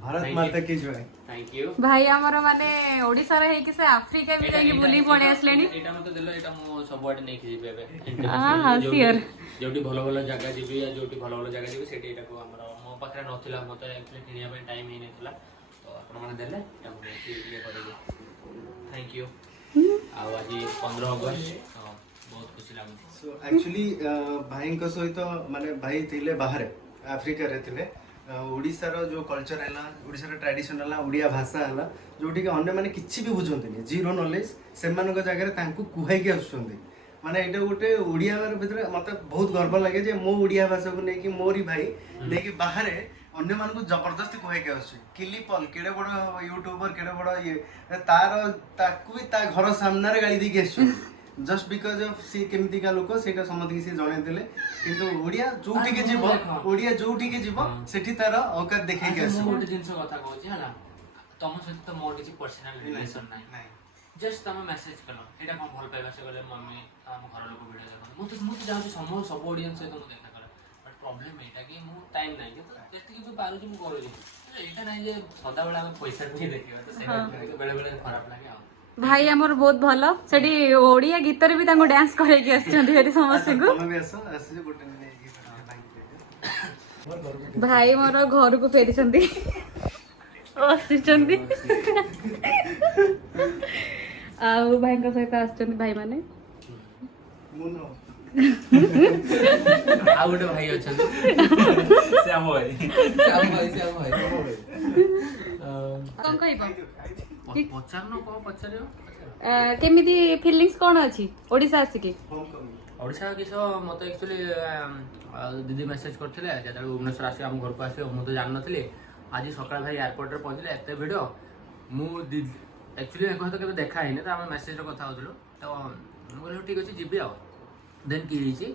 भारत माता की जय। थैंक यू भाई हमर माने ओडिसा रे हे कि से अफ्रीका भी जाई बुली पड़े असलेनी एटा मते देलो एटा मो सब वाट नै खिबे एबे हां सियर जोटी भलो भलो जगह जिबी या जोटी भलो भलो जगह जिबी सेठी एटा को हमर मो पाखरे नथिला मते एक्चुअली किनिया पे टाइम ही नथिला तो आपण माने देले एटा मो ये करबो थैंक यू आ आज 15 अगस्त बहुत खुशी लागो सो एक्चुअली भाई को सहित माने भाई थिले बाहर अफ्रीका रे थिले ओडिसा रो जो कल्चर है ओडिसा रो ट्रेडिशन है ओडिया भाषा है जोटी के अन्य माने किछि भी बुझंतनी जीरो नॉलेज से मानक जगह रे तांकू कुहाई के आछुंदी माने एटा गोटे ओडिया भीतर मते बहुत गर्व लागे जे मो ओडिया भाषा को नेकी मोरी भाई नेकी बाहर अन्य मान को जबरदस्ती कुहाई के आछुं किलिपल केडे बड़ यूट्यूबर केडे बड़ ये तार ताकू भी ता घर सामने रे गाली दी के आछुं जस्ट बिकॉज ऑफ सी केमती का लोक सेटा समझ के सी जणे देले किंतु ओडिया जोठी के जीव ओडिया जोठी के जीव सेठी तार औकात देखै के आसो मोटे जिंस कथा कहू छी हला तम सहित तो मोर किछि पर्सनल रिलेशन नाही जस्ट तम मेसेज कलो एटा कोन भल पाइबा से गले मम्मी हम घर लोक वीडियो देखन मु जाउ समो सब ऑडियंस सहित मु देखा कर बट प्रॉब्लम एटा कि मु टाइम नाही जेति कि पारू छी मु करू छी एटा नाही जे सदा बेला हम पैसा नहीं देखिबा तो से बेले बेले खराब लागे भाई हमर बहुत भलो सेठी ओडिया गीत रे भी तांको डांस करे के आछंती हेरी समस्त को तमे भी आसो जे गोटे ने भाई मोर घर को फेरी छंती आछंती आ भाई का सहित आछंती भाई माने मुनो आ गोटे भाई अछन श्याम भाई कोन कहइबो पचारनो को पचारियो केमिति फीलिंग्स कोन अछि ओडिसा आसी के ओडिसा किस मत एक्चुअली दीदी मेसेज करथिले जेता भुवनेश्वर आसी हम घर को आसी मु तो जान नथिले आज सकाळ भाई एयरपोर्ट रे पहुंचले एते वीडियो मु एक्चुअली एको तो केबे देखा हिने त हम मेसेज रे कथा होतलो तो मु बोले ठीक अछि जिबी आ देन की हिची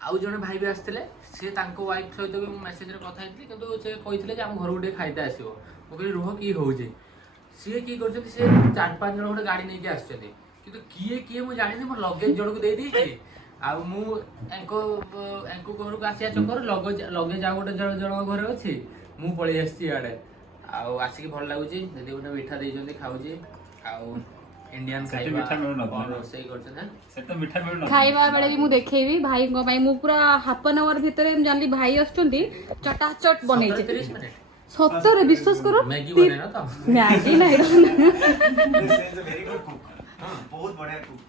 आउ जने भाई भी आस्थिले से तांको वाइफ सहित भी मेसेज रे कथा हितली किंतु से कहिथिले जे हम घर उडे खाइते आसीबो मु कहली रुह की होउजे सी की करछथि से 4-5 जण गोटे गाड़ी नै के आछथि किंतु किए किए मु जानि नै मोर लगेज जण को दे दी छी आ मु एंको घर को आसिया चक्कर लगेज आ गोटे जण घर अछि मु पळी आछि आडे आ आसी के भल लागु छी दीदी गोटे मिठा दे जंदी खाउ छी आ इंडियन खाइबा मिठा मिलु न सही करछन है से तो मिठा मिलु न खाइबा बेले भी मु देखेबी भाई को भाई मु पूरा हाफ एन आवर भीतर हम जानली भाई आछंती चटाचट बनै छै 30 मिनिट सत्तर विश्वास करो मैगी बने ना तो मैगी नहीं वेरी गुड कुक बहुत बढ़िया कुक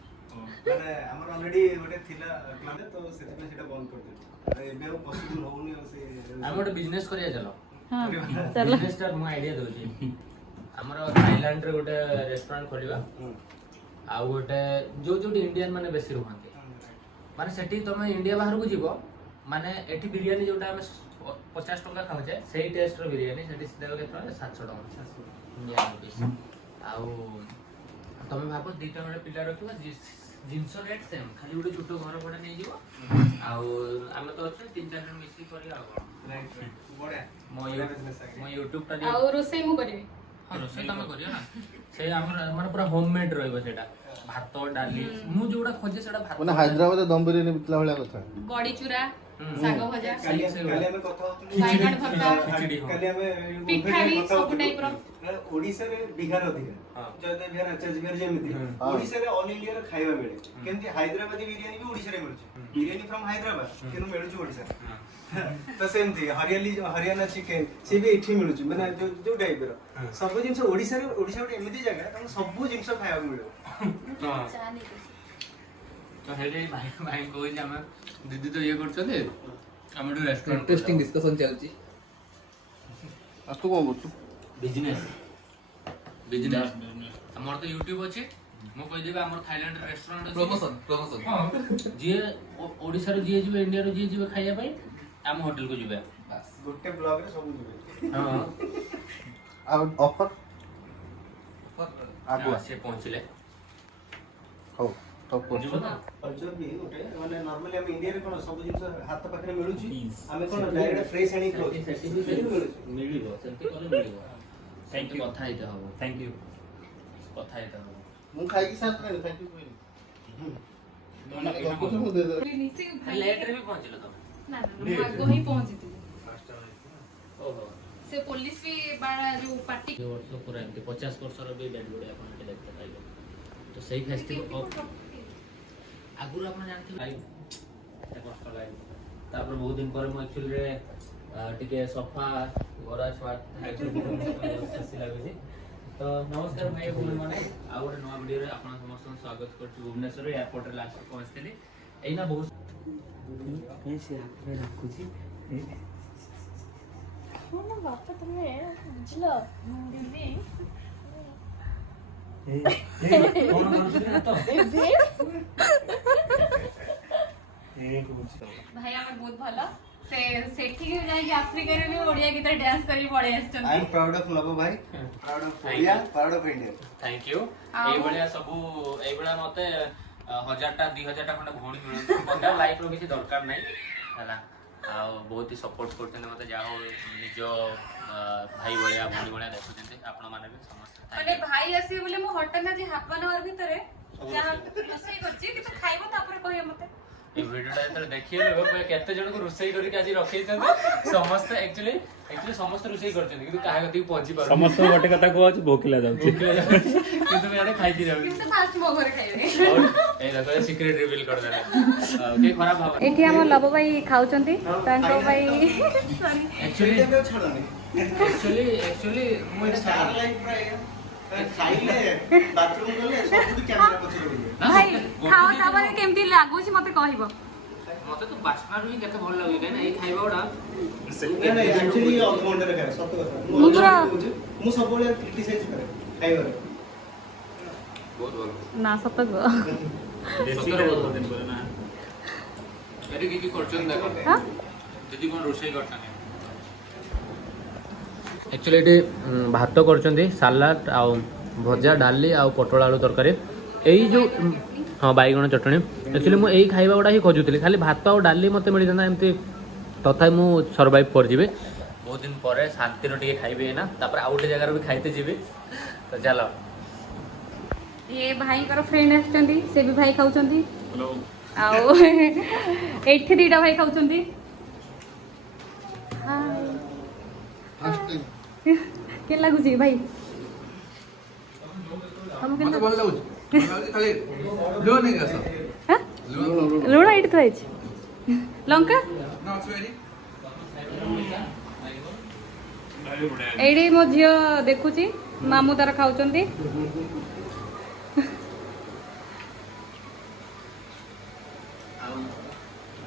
माने हमर ऑलरेडी गोटे थिला क्लास तो सेति में सेटा बंद कर दे एबे पॉसिबल होउनी से हम गोटे बिजनेस करिया चलो हां चलो बिजनेस स्टार मु आईडिया दउ छी हमर थाईलैंड रे गोटे रेस्टोरेंट खोलिबा आ गोटे जो जो इंडियन माने बेसी रहंती माने सेठी तमे इंडिया बाहर को जीवो माने एठी बिरयानी जोटा हम 50 टका खाउचे सेही टेस्ट रो बिरयानी सेठी सीधा केतना 700 टका इंडिया रुपीस आउ तमे भाबो दीटा बडे पिला रखिबा जिंस रेट सेम खाली गोटे छोटो घर पडा नै जीवो आउ हम तो अछि 3-4 जन मिसी करी आ राइट बडे मो YouTube ता आ रोसई मु करबी हां रोसई तमे करियो ना से हमर माने पूरा होममेड रहइबो सेटा भात डाली मु जोडा खोजे सेटा भात माने हैदराबाद दम बिरयानी बितला भलिया कथा बड़ी चूरा साग भजा काली हमें कथा होतली बाइगण भरता काली हमें पिठा भी सब टाइप रो ओडिसा रे बिहार अधिक जदे बिहार आचार्य बिहार जेमिति ओडिसा रे ऑल इंडिया रे खाइबा मिले केमति हैदराबादी बिरयानी भी ओडिसा रे मिलुछ बिरयानी फ्रॉम हैदराबाद केनु मिलुछ ओडिसा तो सेम थी हरियाणा चिकन से भी एठी मिलुछ माने जो टाइप रो सब जिंस ओडिसा गोटे एमिति जगह त सब जिंस खाइबा मिलो हां तो हेले भाई भाई को जे हम दीदी तो ये करछले हम एक रेस्टोरेंट इंटरेस्टिंग डिस्कशन चलची आ तू कोन बोलछु बिजनेस हमर तो YouTube अछि मो कहि देबे हमर थाईलैंड रेस्टोरेंट अछि प्रमोशन हां जे ओडिसा रो जे जिवे इंडिया रो जे जिवे खाइया भाई हम होटल को जिवे बस गोटे ब्लॉग रे सब जिवे हां आ ऑफर आगु से पहुंचले हो तो पोस्ट कल्चर भी गोटे माने नॉर्मली हम इंडिया रे कोन सब जिंस हाथ पाखरे मिलुची हमें कोन डायरेक्ट फ्रेश आनी खाउ मिलिबो सेंती करे मिलिबो सेंती कथा आइते हबो थैंक यू कथा आइते हबो मु खाई की साथ करे थैंक यू कोई माने कुछ मु दे दे लेट रे भी पहुंचलो तो ना ना आगो ही पहुंचीती ओहो से पुलिस भी बड़ा जो पार्टी वर्ष पूरा एमती 50 वर्षर भी डेड बॉडी आपन के देखते पाइबे तो सही फेस्टिवल आगुर आपन जानथि लाइव कष्ट लाइव तापर बहुत दिन पर म एक्चुअली रे टिके सफा घरा छुआ खुशी लागुଛି तो नमस्कार भाई बोल माने आ गोटे नवा वीडियो रे आपन समस्त स्वागत करछु भुवनेश्वर एयरपोर्ट रे लास्ट पहुंचतेली एइना बहुत कैसे आपने रखुची ना बापा तुमने बुझलो दीदी कौन करूची ना तो भाई हमर बहुत भलो से सेठी के जाई अफ्रीका रे भी ओडिया गीत डांस करी पड़े आछन I am proud of love भाई proud of Odia proud of India thank you एई बलिया सबु एई बलिया मते 1000टा 2000टा खंड भौणी मिलत मते लाइफ रो किछि दरकार नै हला आ बहुत ही सपोर्ट करते मते जाओ निजो भाई बलिया भौणी बलिया देखुते आपण माने भी समस्त माने भाई आसी बोले मो होटल ना जे हाफ एन आवर भीतर जा रसोई करछि कि तो खाइबो तापर कहियो मते ए वीडियोटा जेतले देखिए लोग केते जण को रुसई करी के आज रखै छथि समस्त एक्चुअली समस्त रुसई करछथि किंतु काहे गति पहुंची पार समस्त गोटे कथा कहू भोकिला जाउछि किंतु मैं खाई दी रहू किंतु फास्ट मो घरे खाइबे और ए देखो सीक्रेट रिवील कर देला के खराब भाव एठी हम लव भाई खाउचंती तांको भाई सॉरी एक्चुअली छड़ानी एक्चुअली मैं स्टार लाइफ खाइले बाथरूम गले सब कैमरा पछरे गले भाई खाओ तापर केमती लागुची मते कहइबो मते तो बास्ना भी केते भल लागे काई ना ए खाइबाडा नहीं एक्चुअली ऑलराउंडर करे सत्य कथा मु पूरा मु सब बोले क्रिटिसाइज करे खाइबारे बहुत भल ना सत गो देसी रे दिन बोले ना एरी की करछन देखो हां दीदी कोन रोसई करछन एक्चुअली एटी भात करछन्ती सलाड आ भजा डाली आ पटल आलू तरकारी एई जो हाँ बैगण चटनी एक्चुअली मु एई खाइबा गुडा ही खोजुतली खाली भात आ डाली मते मिली जाना एमती तथा मु सर्वाइव कर जिबे बहुत दिन परे शांति रो टिके खाइबे ना तापर आउटे जगह भी खाइते जिबे तो चलो ये भाई कर फ्रेंड आछंती से भी भाई खाउचंती हेलो आओ एठी दीटा भाई खाउचंती हां के लागुची भाई हम के ଭଲ ଲାଗୁଛି ଖାଲି ଲୁଣ ନେଇ ଆସ हां लूण एठी तो आइछ लंका ନା ଅଛି ଭାଇ एडी मो झियो देखुची मामू तार खाउचंती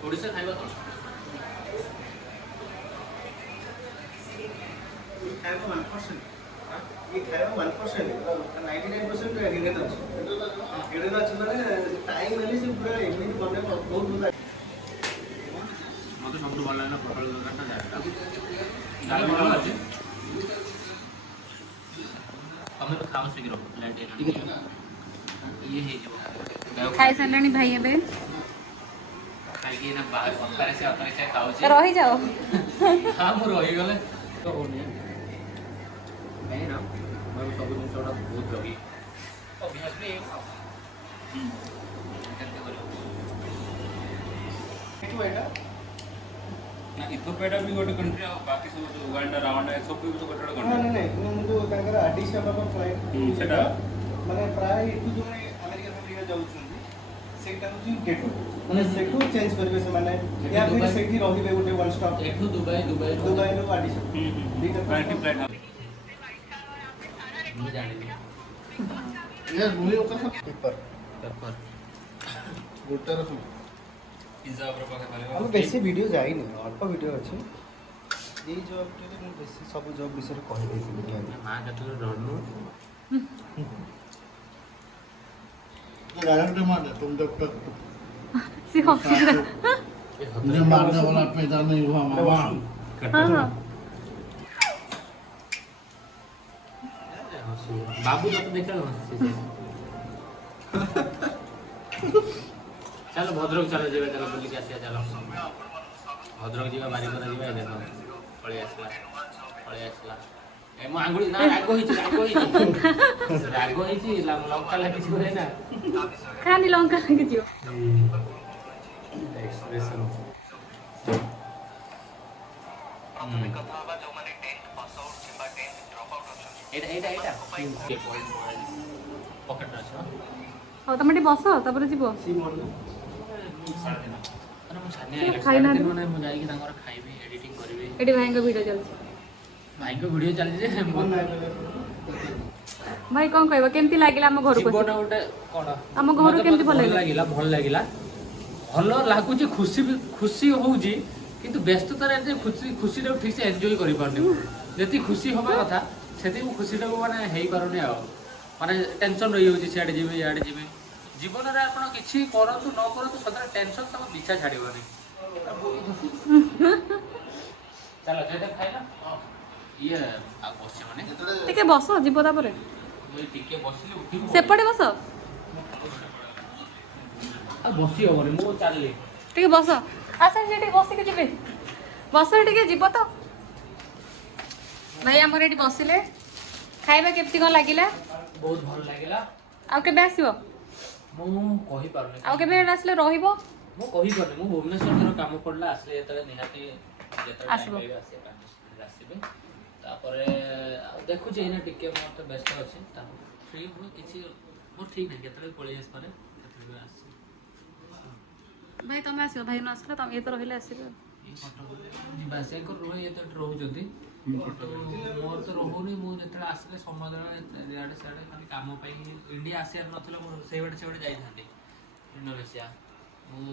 ओडिसा खाइबा तो खाइबा 1% ये खाइबा 1% 99% एडिडेड अछि एडिडेड अछि माने टाइम हेले से पूरा एमिन बने बहुत बहुत मते सब भल लागला पटल तरकारीटा जाटा डाल भल अछि हमें तो खाओ शीघ्र लाइट ये हे जो खाई सारलानी भाई एबे खाइए ना बाहर अंतरे से खाओ छी रही जाओ हां मु रही गले तो होनी नहीं ना मैं सब दिन छोड़ा बहुत लगी ऑब्वियसली करते करो किटु एटा ना इथोपिया भी गोटे कंट्री आ बाकी सब जो उगांडा रवांडा सब भी तो गोटे नहीं कंट्री नहीं मुझे तांकर आडिस बाबा फ्लाइट सेटा माने प्राय एटू जो अमेरिका फमेरिका जाउछन्ती सेटा होची गेटो माने सेटू चेंज करबे से माने या फिर सेठी रहिबे गोटे वन स्टॉप एठू दुबई रो आडिस दीटा फ्लाइट फ्लाइट मैं जाने ये मुई ओका पेपर पेपर गोटा रसम पिज्जा ऊपर पाके खाली हम बेसी वीडियो जाइनी अल्प वीडियो अछि एई जॉब के मैं बेसी सब जॉब विषय कहि देछि हां कतलो डरनु गारंटी मार तुम डॉक्टर सी हॉस्पिटल मुझे मारने वाला पैदा नहीं हुआ मामा हां हां बाबू तो देख लो चलो भद्रक चलो जेबे चलो बुली के आसिया चलो भद्रक जीवा बारिपदा जीवा ए देखो पळे आसला ए मो आंगुली ना रागो हिची लंका लागी छी होय ना खानी लंका लागी जियो एक्सप्रेशन ଏଇଟା ଏଇଟା ଏଇଟା ପକେଟ୍ ଅଛି ହଉ ତମେ ଟିକେ ବସ ତାପରେ ଯିବ। ଖାଇନାହାନ୍ତି ମାନେ ମୁଁ ଯାଇକି ତାଙ୍କର ଖାଇବି ଏଡିଟିଂ କରିବି। ଏଠି ଭାଇଙ୍କ ଭିଡ଼ିଓ ଚାଲିଛି। ଭାଇଙ୍କ ଭିଡ଼ିଓ ଚାଲିଛି ଯେ ଭାଇ କଣ କହିବ କେମିତି ଲାଗିଲା ଆମ ଘରକୁ ଜୀବନ ଆସିକି? ଗୋଟେ କଣ ଆମ ଘରକୁ କେମିତି ଭଲ ଲାଗିଲା ଭଲ ଲାଗିଲା ଭଲ ଲାଗୁଛି ଖୁସି ହଉଛି କିନ୍ତୁ ବ୍ୟସ୍ତତାରେ ଏତେ ଖୁସିଟାକୁ ଠିକ ସେ ଏନ୍ଜୟ କରିପାରୁନି। ଯେତିକି ଖୁସି ହବା କଥା ସେତିକି ମୁଁ ଖୁସିଟାକୁ ମାନେ ହେଇପାରୁନି ଆଉ ମାନେ ଟେନସନ ରହିଯାଉଛି ସିଆଡ଼େ ଯିବି ଇଆଡ଼େ ଯିବି। ଜୀବନରେ ଆପଣ କିଛି କରନ୍ତୁ ନ କରନ୍ତୁ ସଦାବେଳେ ଟେନସନ ତମ ପିଛା ଛାଡ଼ିବନି। ଚାଲ ଯେତେ ଖାଇଲା ଇଏ ଆଉ ବସିବ ମାନେ ଟିକେ ବସ ଯିବ ତାପରେ ମୁଁ ଟିକେ ବସିଲି ଉଠିବି ସେପଟେ ବସ ଆଉ ବସି ହବନି ମୁଁ ଚାଲିଲି। ଟିକେ ବସ ଆସ ଟିକେ ବସିକି ଯିବେ ବସ ଟିକେ ଯିବ ତ। ଭାଇ ଆମର ଏଠି ବସିଲେ ଖାଇବା କେମିତି କଣ ଲାଗିଲା? ବହୁତ ଭଲ ଲାଗିଲା। ଆଉ କେବେ ଆସିବ? ମୁଁ କହିପାରୁନି ଆଉ କେବେ ଆସିଲେ ରହିବ? ମୁଁ କହିପାରୁନି ମୁଁ ଭୁବନେଶ୍ୱର କାମ ପଡ଼ିଲା ଆସିଲେ ଯେତେବେଳେ ନିହାତି ଯେତେବେଳେ ଆସିବ। ଟାଇମ୍ ପାଇବେ ଆସିବେ ତାପରେ ଆଉ ଦେଖୁଛି ଏଇନା ଟିକେ ମୋର ତ ବ୍ୟସ୍ତ ଅଛି ତାପରେ ଫ୍ରି ହୁଏ କିଛି ମୋର ଠିକ୍ ନାହିଁ କେତେବେଳେ ପଳେଇ ଆସିପାରେ କେତେବେଳେ ଆସିଛି। ଭାଇ ତମେ ଆସିବ ଭାଇ ନ ଆସିଲେ ତମେ ଇଏ ତ ରହିଲେ ଆସିବ। ଯିବା ଆସିବା କରି ରୁହେ ଇଏ ତ ଏଠି ରହୁଛନ୍ତି କିନ୍ତୁ ମୋର ତ ରହୁନି। ମୁଁ ଯେତେବେଳେ ଆସିଲେ ସମୟ ଦେଳେ ଇଆଡ଼େ ସିଆଡ଼େ ଖାଲି କାମ ପାଇଁ ଇଣ୍ଡିଆ ଆସିବାର ନଥିଲା ମୁଁ ସେଇବାଟେ ଯାଇଥାନ୍ତି ଇଣ୍ଡୋନେସିଆ। ମୁଁ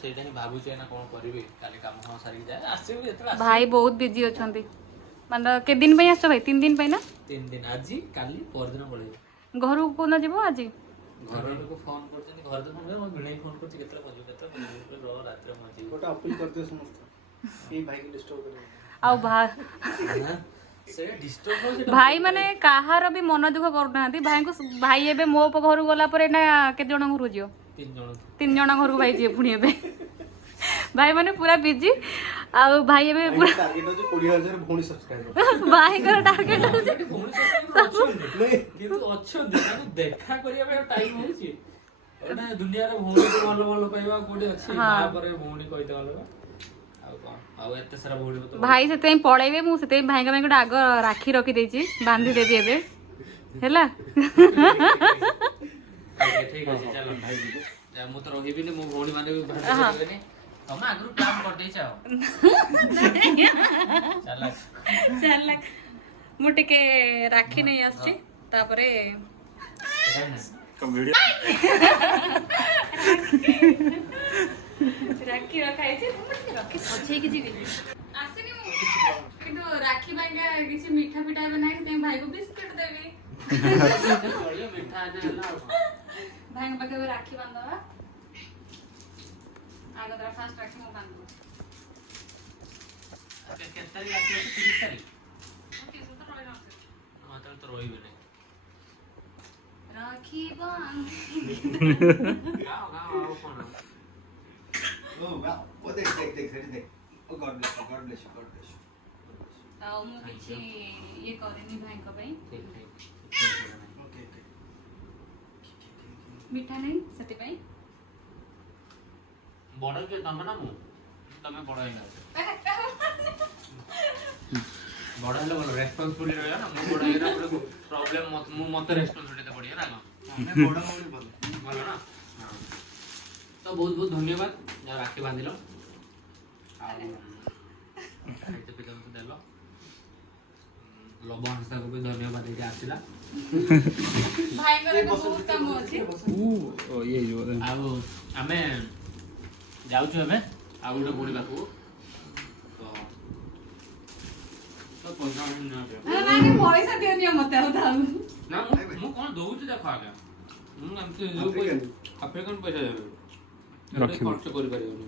ସେଇଟା ହିଁ ଭାବୁଛି ଏଇନା କ'ଣ କରିବି କାଲି କାମ ସାରିକି ଯାଏ ଆସିବି ଯେତେବେଳେ ଭାଇ ବହୁତ ବିଜି ଅଛନ୍ତି ମାନେ କେତେ ଦିନ ପାଇଁ ଆସିଛ ଭାଇ? 3 ଦିନ ପାଇଁ ନା? 3 ଦିନ ଆଜି କାଲି ପରଦିନ ପଳେଇବି। ଘରକୁ କୋଉଦିନ ଯିବ? ଆଜି ଘର ଲୋକ ଫୋନ୍ କରୁଛନ୍ତି ଘରେ ତ ଫୋନ୍ କରି ମୋ ଭିଣେଇ ଫୋନ୍ କରୁଛି କେତେବେଳେ ପହଞ୍ଚିବ କେତେବେଳେ ରହ ରାତିରେ ପହଞ୍ଚିବି। ଗୋଟେ ଅପିଲ କରିଦିଅ ସମସ୍ତେ ଏଇ ଭାଇକି ଡିଷ୍ଟର୍ବ କରିବେ। ଆଉ ସେ ଡିଷ୍ଟର୍ବ ହେଉଛି ଭାଇ ମାନେ କାହାର ବି ମନ ଦୁଃଖ କରୁନାହାନ୍ତି। ଭାଇ ଏବେ ମୋ ଘରକୁ ଗଲା ପରେ ନା କେତେ ଜଣ ଘରକୁ ଯିବ? 3 ଜଣ 3 ଜଣ ଘରକୁ ଭାଇ ଯିବେ ପୁଣି ଏବେ। ଭାଇ ମାନେ ପୁରା ବିଜି ଆଉ ଭାଇ ଏବେ ପୁରା ଟାର୍ଗେଟ ଅଛି 20,000 ଭଉଣୀ ସବସ୍କ୍ରାଇବର। ଭାଇଙ୍କର ଟାର୍ଗେଟ ଅଛି ଭଉଣୀ ଅଛନ୍ତି କିନ୍ତୁ ଅଛନ୍ତି ତାଙ୍କୁ ଦେଖା କରିବା ପାଇଁ ଟାଇମ୍ ହଉଛି। ଏଇଟା ଦୁନିଆରେ ଭଉଣୀ ଭଲ ଭଲ ପାଇବା କୋଉଠି ଅଛି? ତାପରେ ଭଉଣୀ କହିତେ ଭଲ ଆଉ କଣ ଆଉ ଏତେ ସାରା ଭଉଣୀ ଭାଇ ସେଥିପାଇଁ ପଳେଇବେ। ମୁଁ ସେଥିପାଇଁ ଭାଇଙ୍କ ପାଇଁ ଗୋଟେ ଆଗ ରାକ୍ଷୀ ରଖିଦେଇଛି ବାନ୍ଧିଦେବି ଏବେ ହେଲା। ଠିକ ଅଛି ଚାଲ ମୁଁ ତ ରହିବିନି ମୋ ଭଉଣୀ ମାନେ ବି ଭାବିବେନି ତମେ ଆଗରୁ ପ୍ଲାନ୍ କରିଦେଇଛ ଆଉ ଚାଲ ମୁଁ ଟିକେ ରାକ୍ଷୀ ନେଇ ଆସିଛି ତାପରେ ରାକ୍ଷୀ ରଖାଇଛି ରଖି ସଜେଇକି ଯିବି ଆସିନି ମୁଁ କିନ୍ତୁ ରାକ୍ଷୀ ପାଇଁକା କିଛି ମିଠା ପିଠା ଏବେ ନାହିଁ ସେଥିପାଇଁ ଭାଇକୁ ବିସ୍କୁଟ ଦେବି। ମିଠା ହେଲା ଆଉ ଭାଇଙ୍କ ପାଖେ ଏବେ ରାକ୍ଷୀ ବାନ୍ଧବା ଆଗ ତାର ଫାଷ୍ଟ ରାକ୍ଷୀ ମୁଁ ବାନ୍ଧିବି। କେତେ ତାରିଖ ଆସିବ? 30 ତାରିଖ ତ ରହିବେନି ରାକ୍ଷୀ ବାନ୍ଧ ଗାଁ ଆଉ କଣ ଓ ୱାଓ ଓ ଦେख ସେଠି देख ଓ God bless you God bless you God bless you. ଆଉ ମୁଁ କିଛି ଇଏ କରିନି ଭାଇଙ୍କ ପାଇଁ ଠିକ ଓକେ ଓକେ ମିଠା ନାହିଁ ସେଥିପାଇଁ ବଡ କିଏ ତମେ ନା ମୁଁ? ତମେ ବଡ ହେଇନା ବଡ ହେଲେ ଭଲ ରେସ୍ପନ୍ସିବିଲିଟି ରହିବ ନା। ମୁଁ ବଡ ହେଇଗଲା ପ୍ରୋବ୍ଲେମ ମୁଁ ମତେ ରେସ୍ପନ୍ସିବିଲିଟି ପଡିବ ନା ଆମେ ବଡ ଭଉଣୀ ଭଲ ଭଲ ନା। ତ ବହୁତ ବହୁତ ଧନ୍ୟବାଦ ଯାହା ରାକ୍ଷୀ ବାନ୍ଧିଲ ଆଉ ଖାଇତେ ପିଇତେ ମତେ ଦେଲ। ଲବ ହଂସାକୁ ବି ଧନ୍ୟବାଦ ଏଇଠି ଆସିଲା। ଭାଇଙ୍କର ଏବେ ବହୁତ କାମ ଅଛି। ଆଉ ଆମେ ଯାଉଛୁ ଏବେ ଆଉ ଗୋଟେ ଭଉଣୀ ପାଖକୁ ତ ପଇସା ପଇସା ଦିଅନି ମତେ ଆଉ ଥାଉ ନା ମୁଁ କଣ ଦଉଛି ଦେଖ ଆଜ୍ଞା ମୁଁ ଏମିତି ଆଫ୍ରିକାନ ପଇସା ଦେବି ଖର୍ଚ୍ଚ କରିପାରିବନି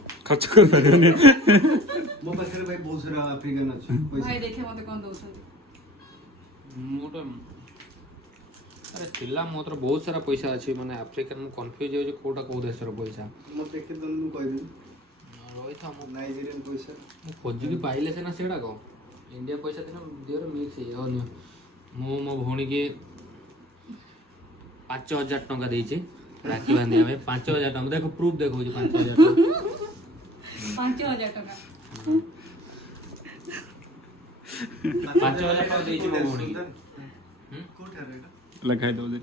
ମୋ ପାଖରେ ଭାଇ ବହୁତ ସାରା ଆଫ୍ରିକାନ ଅଛି ପଇସା। ଭାଇ ଦେଖେ ମତେ କଣ ଦଉଛନ୍ତି। ମୁଁ ଗୋଟେ ଆରେ ଥିଲା ମୋ ଥର ବହୁତ ସାରା ପଇସା ଅଛି ମାନେ ଆଫ୍ରିକାନ ମୁଁ କନଫ୍ୟୁଜ ହେଉଛି କୋଉଟା କୋଉ ଦେଶର ପଇସା ମତେ ଦେଖି ଦେଲେ ମୁଁ କହିଦେବି ରହିଥାଉ ମୁଁ ନାଇଜେରିଆନ ପଇସା ମୁଁ ଖୋଜିକି ପାଇଲେ ସିନା ସେଗୁଡ଼ାକ ଇଣ୍ଡିଆ ପଇସା ଦିନ ଦିଅର ମିକ୍ସ ହେଇଯାଉ। ମୁଁ ମୋ ଭଉଣୀକି 5,000 ଟଙ୍କା ଦେଇଛି ରାକ୍ଷୀ ବାନ୍ଧିବା ପାଇଁ। 5,000 ଟଙ୍କା ଦେଖ ପ୍ରୁଫ୍ ଦେଖଉଛି 5,000 ଟଙ୍କା 5,000 ଟଙ୍କା ପାଞ୍ଚ ହଜାର ଟଙ୍କା ଦେଇଛି ମୋ ଭଉଣୀ। କୋଉଠି ଲଗାଇ ଦଉଛନ୍ତି